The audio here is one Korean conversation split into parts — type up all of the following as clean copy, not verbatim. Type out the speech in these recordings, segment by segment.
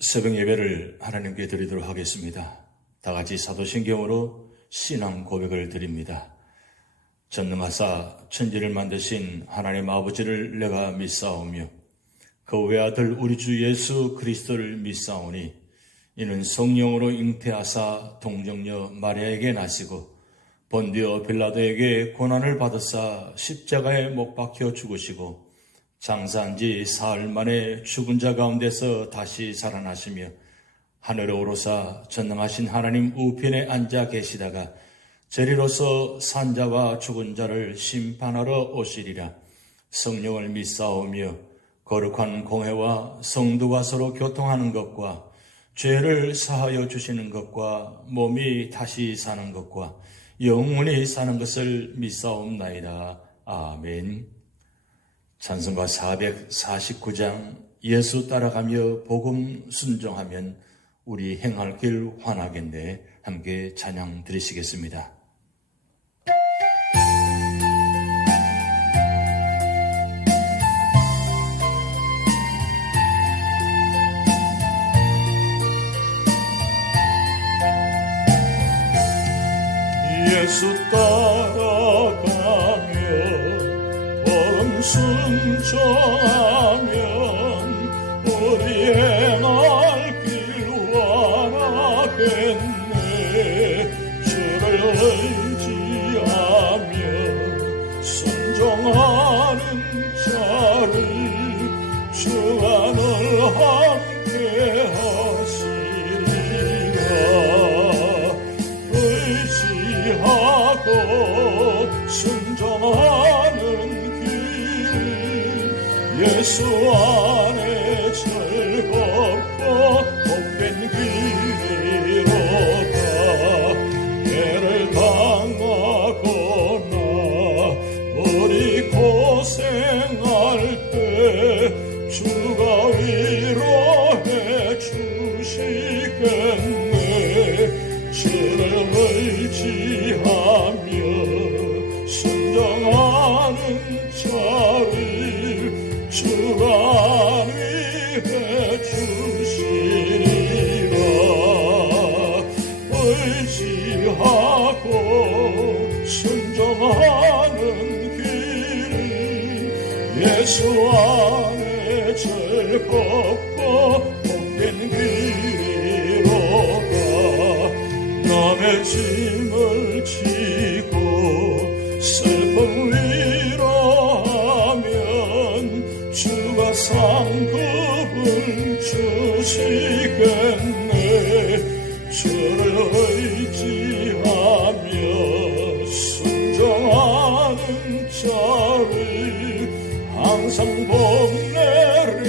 새벽 예배를 하나님께 드리도록 하겠습니다. 다 같이 사도신경으로 신앙 고백을 드립니다. 전능하사 천지를 만드신 하나님 아버지를 내가 믿사오며 그 외아들 우리 주 예수 그리스도를 믿사오니 이는 성령으로 잉태하사 동정녀 마리아에게 나시고 본디오 빌라도에게 고난을 받으사 십자가에 못 박혀 죽으시고 장사한 지 사흘 만에 죽은 자 가운데서 다시 살아나시며 하늘에 오르사 전능하신 하나님 우편에 앉아 계시다가 저리로서 산자와 죽은 자를 심판하러 오시리라. 성령을 믿사오며 거룩한 공회와 성도가 서로 교통하는 것과 죄를 사하여 주시는 것과 몸이 다시 사는 것과 영원히 사는 것을 믿사옵나이다. 아멘. 찬송가 449장 예수 따라가며 복음 순종하면 우리 행할 길 환하겠네. 함께 찬양 드리시겠습니다. 예수 따라가며 복음 순종하면 우리 행할 길 완하겠네. 주를 의지하며 순종하는 자를 주가 늘 함께 하시리라. 의지하고 순종하는 예수 안에 즐겁고 복된 길이로다. 해를 당하거나 우리 고생할 때 주가 위로해 주시겠네. 주를 의지하며 순종하는 자를 주가 위해 주시리라. 의지하고 순종하는 길은 예수 안에 즐겁고 복된 길이로다. 남의 짐을 지고 슬픔 위로하면 주가 상급을 주시겠네. 주를 의지하며 순종하는 자를 항상 복 내려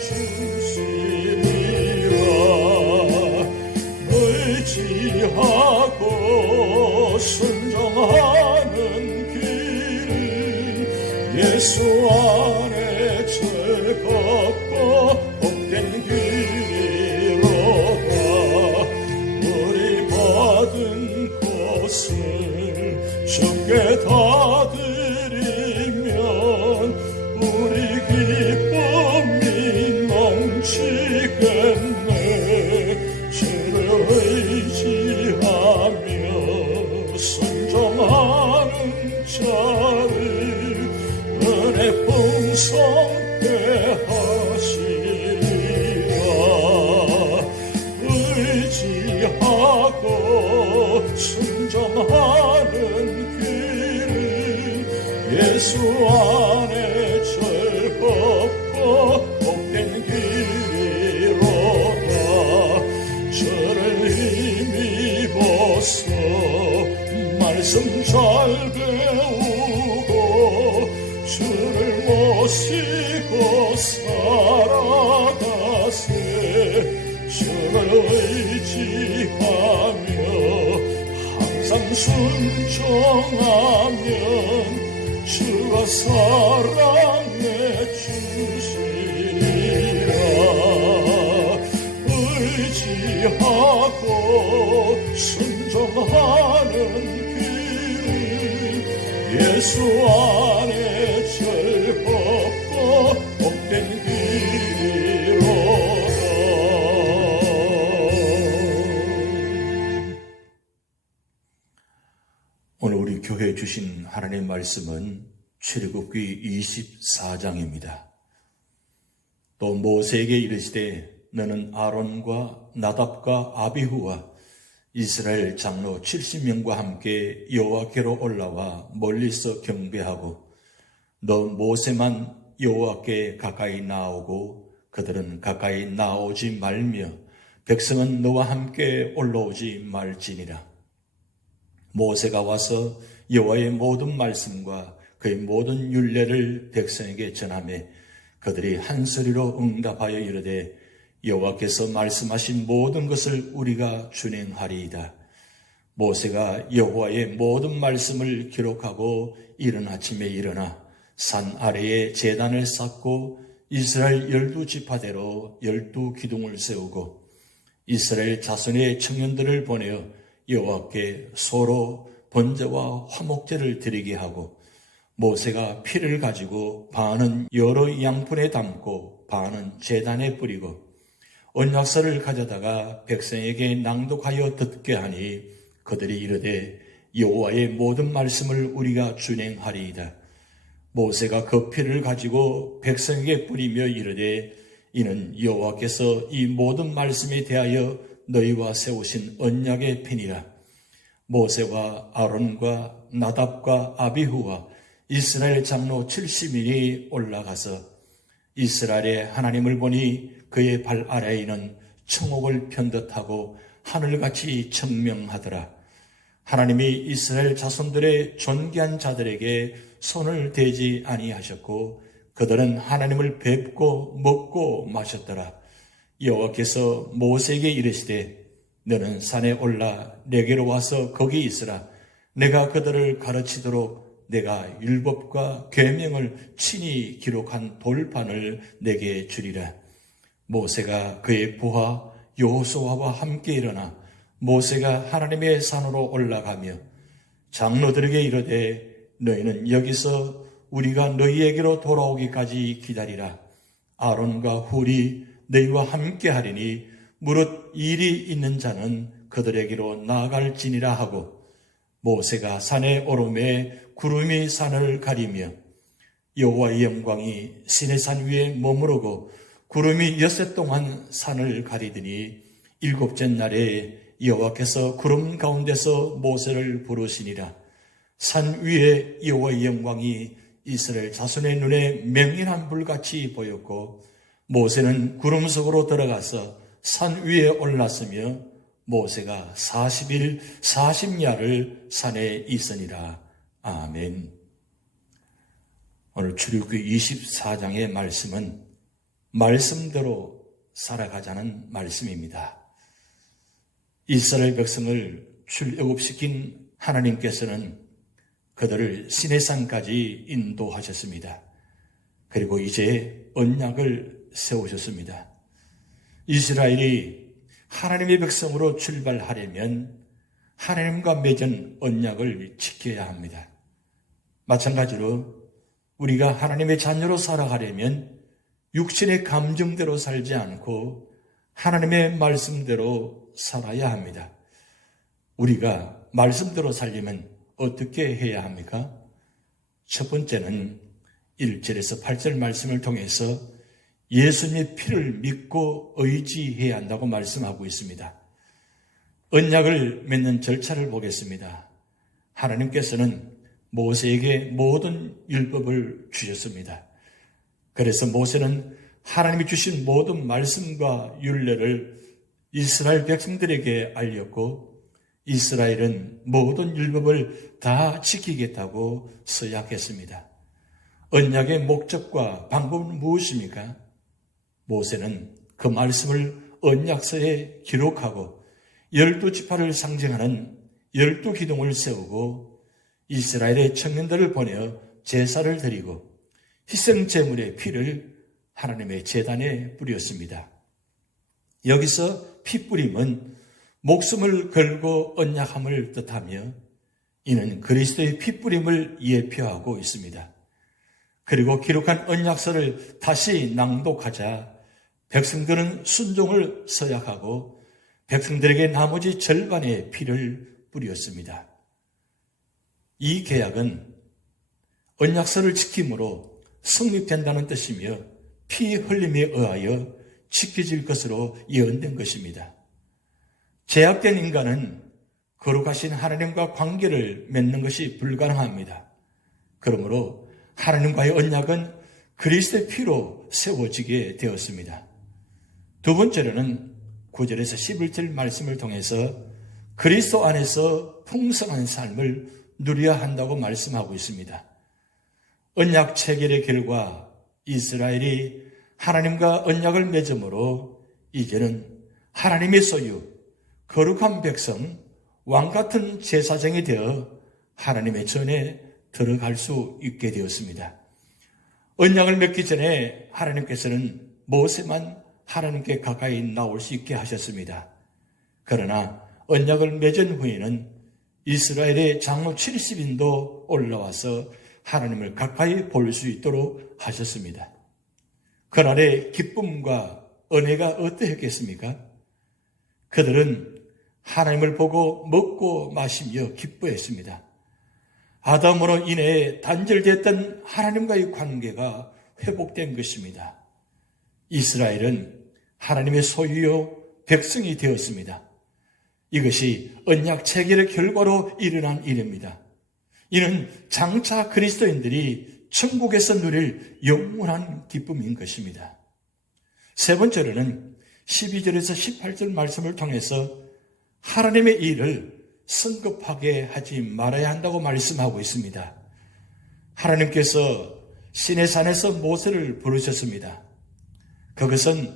주시리라. 의지하고 순종하는 길은 예수 안에 즐겁고 복된 길이로다. 우리 받은 것을 주께 다 드리면 우리 기쁨이 넘치겠네. 주를 의지하며 순종하는 자를 은혜 풍성케 하시리라. 의지하고 순종하는 길은 예수 안에 즐겁고 복된 길이로다. 주를 힘입어서 말씀 잘 배우고 주를 모시고 살아가세. 주를 의지하며 항상 순종하면 주가 사랑해 주시리라. 의지하고 순종하는 길은 예수 안에 즐겁고 복된 길이로다. 오늘 우리 교회에 주신 하나님의 말씀은 출애굽기 24장입니다. 또 모세에게 이르시되 너는 아론과 나답과 아비후와 이스라엘 장로 70명과 함께 여호와께로 올라와 멀리서 경배하고 너 모세만 여호와께 가까이 나오고 그들은 가까이 나오지 말며 백성은 너와 함께 올라오지 말지니라. 모세가 와서 여호와의 모든 말씀과 그의 모든 율례를 백성에게 전하며 그들이 한 소리로 응답하여 이르되 여호와께서 말씀하신 모든 것을 우리가 준행하리이다. 모세가 여호와의 모든 말씀을 기록하고 이른 아침에 일어나 산 아래에 제단을 쌓고 이스라엘 12지파대로 12기둥을 세우고 이스라엘 자손의 청년들을 보내어 여호와께 소로 번제와 화목제를 드리게 하고 모세가 피를 가지고 반은 여러 양푼에 담고 반은 제단에 뿌리고 언약서를 가져다가 백성에게 낭독하여 듣게 하니 그들이 이르되 여호와의 모든 말씀을 우리가 준행하리이다. 모세가 그 피를 가지고 백성에게 뿌리며 이르되 이는 여호와께서 이 모든 말씀에 대하여 너희와 세우신 언약의 피니라. 모세와 아론과 나답과 아비후와 이스라엘 장로 70인이 올라가서 이스라엘의 하나님을 보니 그의 발 아래에는 청옥을 편듯하고 하늘같이 청명하더라. 하나님이 이스라엘 자손들의 존귀한 자들에게 손을 대지 아니하셨고 그들은 하나님을 뵙고 먹고 마셨더라. 여호와께서 모세에게 이르시되 너는 산에 올라 내게로 와서 거기 있으라. 내가 그들을 가르치도록 내가 율법과 계명을 친히 기록한 돌판을 내게 주리라. 모세가 그의 부하 여호수아와 함께 일어나 모세가 하나님의 산으로 올라가며 장로들에게 이르되 너희는 여기서 우리가 너희에게로 돌아오기까지 기다리라. 아론과 훌이 너희와 함께 하리니 무릇 일이 있는 자는 그들에게로 나아갈지니라 하고 모세가 산에 오르매 구름이 산을 가리며 여호와의 영광이 시내산 위에 머무르고 구름이 엿새 동안 산을 가리더니 일곱째 날에 여호와께서 구름 가운데서 모세를 부르시니라. 산 위에 여호와의 영광이 이스라엘 자손의 눈에 맹인한 불같이 보였고 모세는 구름 속으로 들어가서 산 위에 올랐으며 모세가 40일 40야를 산에 있으니라. 아멘. 오늘 출애굽기 24장의 말씀은 말씀대로 살아가자는 말씀입니다. 이스라엘 백성을 출애굽시킨 하나님께서는 그들을 시내산까지 인도하셨습니다. 그리고 이제 언약을 세우셨습니다. 이스라엘이 하나님의 백성으로 출발하려면 하나님과 맺은 언약을 지켜야 합니다. 마찬가지로 우리가 하나님의 자녀로 살아가려면 육신의 감정대로 살지 않고 하나님의 말씀대로 살아야 합니다. 우리가 말씀대로 살려면 어떻게 해야 합니까? 첫 번째는 1절에서 8절 말씀을 통해서 예수님의 피를 믿고 의지해야 한다고 말씀하고 있습니다. 언약을 맺는 절차를 보겠습니다. 하나님께서는 모세에게 모든 율법을 주셨습니다. 그래서 모세는 하나님이 주신 모든 말씀과 율례를 이스라엘 백성들에게 알렸고 이스라엘은 모든 율법을 다 지키겠다고 서약했습니다. 언약의 목적과 방법은 무엇입니까? 모세는 그 말씀을 언약서에 기록하고 12지파를 상징하는 12기둥을 세우고 이스라엘의 청년들을 보내어 제사를 드리고 희생제물의 피를 하나님의 제단에 뿌렸습니다. 여기서 피뿌림은 목숨을 걸고 언약함을 뜻하며 이는 그리스도의 피뿌림을 예표하고 있습니다. 그리고 기록한 언약서를 다시 낭독하자 백성들은 순종을 서약하고 백성들에게 나머지 절반의 피를 뿌렸습니다. 이 계약은 언약서를 지킴으로 성립된다는 뜻이며 피 흘림에 의하여 지켜질 것으로 예언된 것입니다. 제약된 인간은 거룩하신 하나님과 관계를 맺는 것이 불가능합니다. 그러므로 하나님과의 언약은 그리스도의 피로 세워지게 되었습니다. 두 번째로는 9절에서 11절 말씀을 통해서 그리스도 안에서 풍성한 삶을 누려야 한다고 말씀하고 있습니다. 언약 체결의 결과 이스라엘이 하나님과 언약을 맺음으로 이제는 하나님의 소유, 거룩한 백성, 왕같은 제사장이 되어 하나님의 전에 들어갈 수 있게 되었습니다. 언약을 맺기 전에 하나님께서는 모세만 하나님께 가까이 나올 수 있게 하셨습니다. 그러나 언약을 맺은 후에는 이스라엘의 장로 70인도 올라와서 하나님을 가까이 볼 수 있도록 하셨습니다. 그날의 기쁨과 은혜가 어떠했겠습니까? 그들은 하나님을 보고 먹고 마시며 기뻐했습니다. 아담으로 인해 단절됐던 하나님과의 관계가 회복된 것입니다. 이스라엘은 하나님의 소유요 백성이 되었습니다. 이것이 언약 체결의 결과로 일어난 일입니다. 이는 장차 그리스도인들이 천국에서 누릴 영원한 기쁨인 것입니다. 세 번째로는 12절에서 18절 말씀을 통해서 하나님의 일을 성급하게 하지 말아야 한다고 말씀하고 있습니다. 하나님께서 시내산에서 모세를 부르셨습니다. 그것은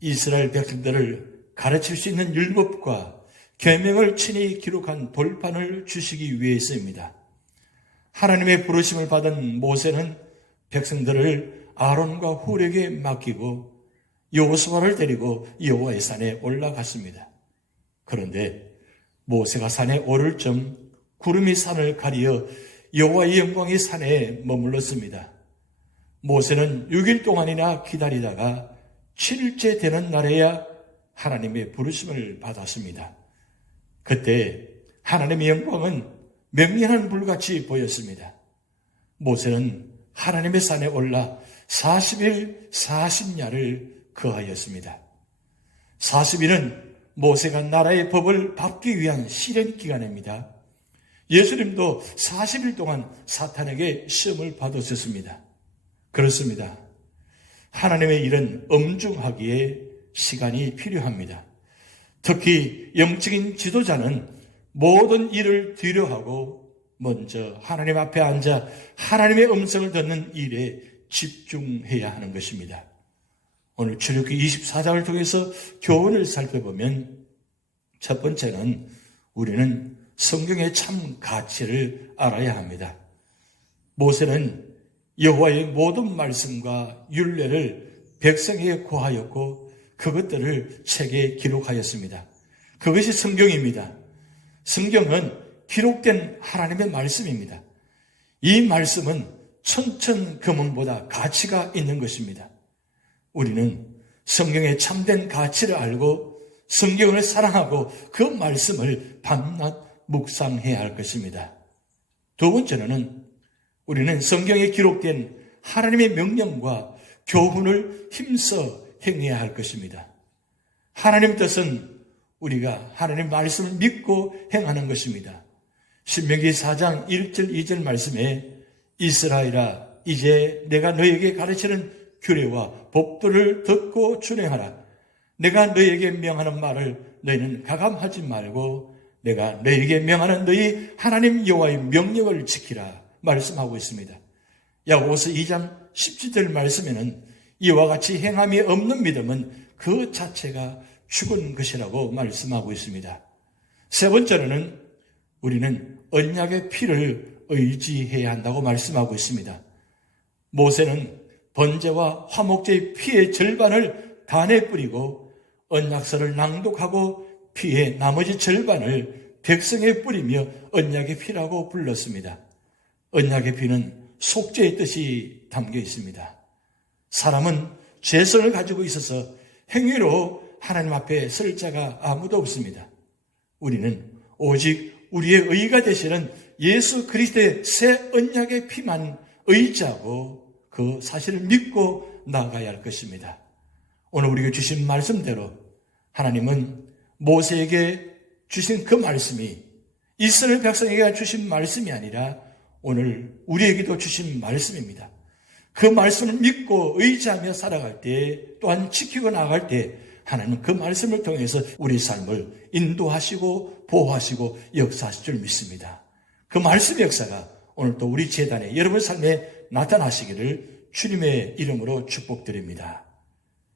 이스라엘 백성들을 가르칠 수 있는 율법과 계명을 친히 기록한 돌판을 주시기 위해서입니다. 하나님의 부르심을 받은 모세는 백성들을 아론과 훌에게 맡기고 여호수아를 데리고 여호와의 산에 올라갔습니다. 그런데 모세가 산에 오를 점 구름이 산을 가리어 여호와의 영광이 산에 머물렀습니다. 모세는 6일 동안이나 기다리다가 7일째 되는 날에야 하나님의 부르심을 받았습니다. 그때 하나님의 영광은 명령한 불같이 보였습니다. 모세는 하나님의 산에 올라 40일 40야를 거하였습니다. 40일은 모세가 나라의 법을 밟기 위한 실행 기간입니다. 예수님도 40일 동안 사탄에게 시험을 받으셨습니다. 그렇습니다. 하나님의 일은 엄중하기에 시간이 필요합니다. 특히 영적인 지도자는 모든 일을 뒤로하고 먼저 하나님 앞에 앉아 하나님의 음성을 듣는 일에 집중해야 하는 것입니다. 오늘 출애굽기 24장을 통해서 교훈을 살펴보면 첫 번째는 우리는 성경의 참 가치를 알아야 합니다. 모세는 여호와의 모든 말씀과 율례를 백성에게 고하였고 그것들을 책에 기록하였습니다. 그것이 성경입니다. 성경은 기록된 하나님의 말씀입니다. 이 말씀은 천천금원보다 가치가 있는 것입니다. 우리는 성경의 참된 가치를 알고 성경을 사랑하고 그 말씀을 밤낮 묵상해야 할 것입니다. 두 번째로는 우리는 성경에 기록된 하나님의 명령과 교훈을 힘써 행해야 할 것입니다. 하나님의 뜻은 우리가 하나님의 말씀을 믿고 행하는 것입니다. 신명기 4장 1절 2절 말씀에 이스라엘아 이제 내가 너에게 가르치는 규례와 법도를 듣고 준행하라. 내가 너에게 명하는 말을 너희는 가감하지 말고 내가 너에게 명하는 너희 하나님 여호와의 명령을 지키라 말씀하고 있습니다. 야고보서 2장 17절 말씀에는 이와 같이 행함이 없는 믿음은 그 자체가 죽은 것이라고 말씀하고 있습니다. 세 번째로는 우리는 언약의 피를 의지해야 한다고 말씀하고 있습니다. 모세는 번제와 화목제의 피의 절반을 단에 뿌리고 언약서를 낭독하고 피의 나머지 절반을 백성에 뿌리며 언약의 피라고 불렀습니다. 언약의 피는 속죄의 뜻이 담겨 있습니다. 사람은 죄성을 가지고 있어서 행위로 하나님 앞에 설 자가 아무도 없습니다. 우리는 오직 우리의 의가 되시는 예수 그리스도의 새 언약의 피만 의지하고 그 사실을 믿고 나아가야 할 것입니다. 오늘 우리에게 주신 말씀대로 하나님은 모세에게 주신 그 말씀이 이스라엘 백성에게 주신 말씀이 아니라 오늘 우리에게도 주신 말씀입니다. 그 말씀을 믿고 의지하며 살아갈 때, 또한 지키고 나아갈 때 하나님은 그 말씀을 통해서 우리 삶을 인도하시고 보호하시고 역사하실 줄 믿습니다. 그 말씀의 역사가 오늘 또 우리 제단에 여러분 삶에 나타나시기를 주님의 이름으로 축복드립니다.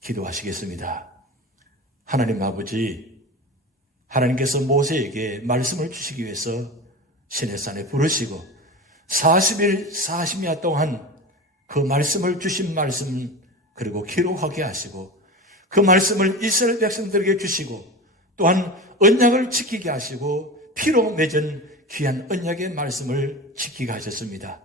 기도하시겠습니다. 하나님 아버지, 하나님께서 모세에게 말씀을 주시기 위해서 시내산에 부르시고 40일 40야 동안 그 말씀을 주신 말씀 그리고 기록하게 하시고 그 말씀을 이스라엘 백성들에게 주시고 또한 언약을 지키게 하시고 피로 맺은 귀한 언약의 말씀을 지키게 하셨습니다.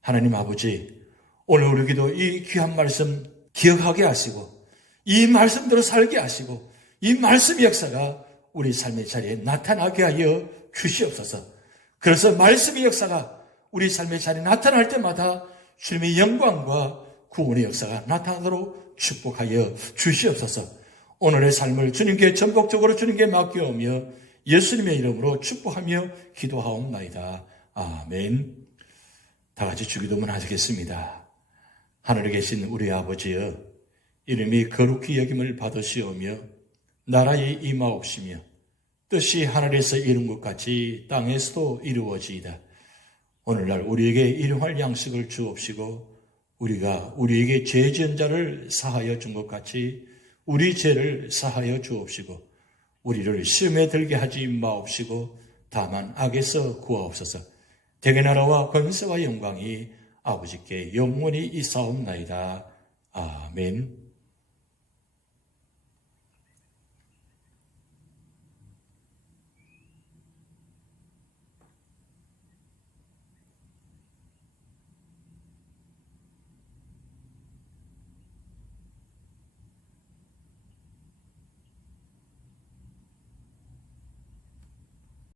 하나님 아버지, 오늘 우리에게도 이 귀한 말씀 기억하게 하시고 이 말씀대로 살게 하시고 이 말씀의 역사가 우리 삶의 자리에 나타나게 하여 주시옵소서. 그래서 말씀의 역사가 우리 삶의 자리에 나타날 때마다 주님의 영광과 구원의 역사가 나타나도록 축복하여 주시옵소서. 오늘의 삶을 주님께 전복적으로 주님께 맡겨오며 예수님의 이름으로 축복하며 기도하옵나이다. 아멘. 다 같이 주기도문 하시겠습니다. 하늘에 계신 우리 아버지여, 이름이 거룩히 여김을 받으시오며 나라의 임하옵시며 뜻이 하늘에서 이룬 것 같이 땅에서도 이루어지이다. 오늘날 우리에게 일용할 양식을 주옵시고 우리가 우리에게 죄 지은 자를 사하여 준 것 같이 우리 죄를 사하여 주옵시고 우리를 시험에 들게 하지 마옵시고 다만 악에서 구하옵소서. 대개 나라와 권세와 영광이 아버지께 영원히 있사옵나이다. 아멘.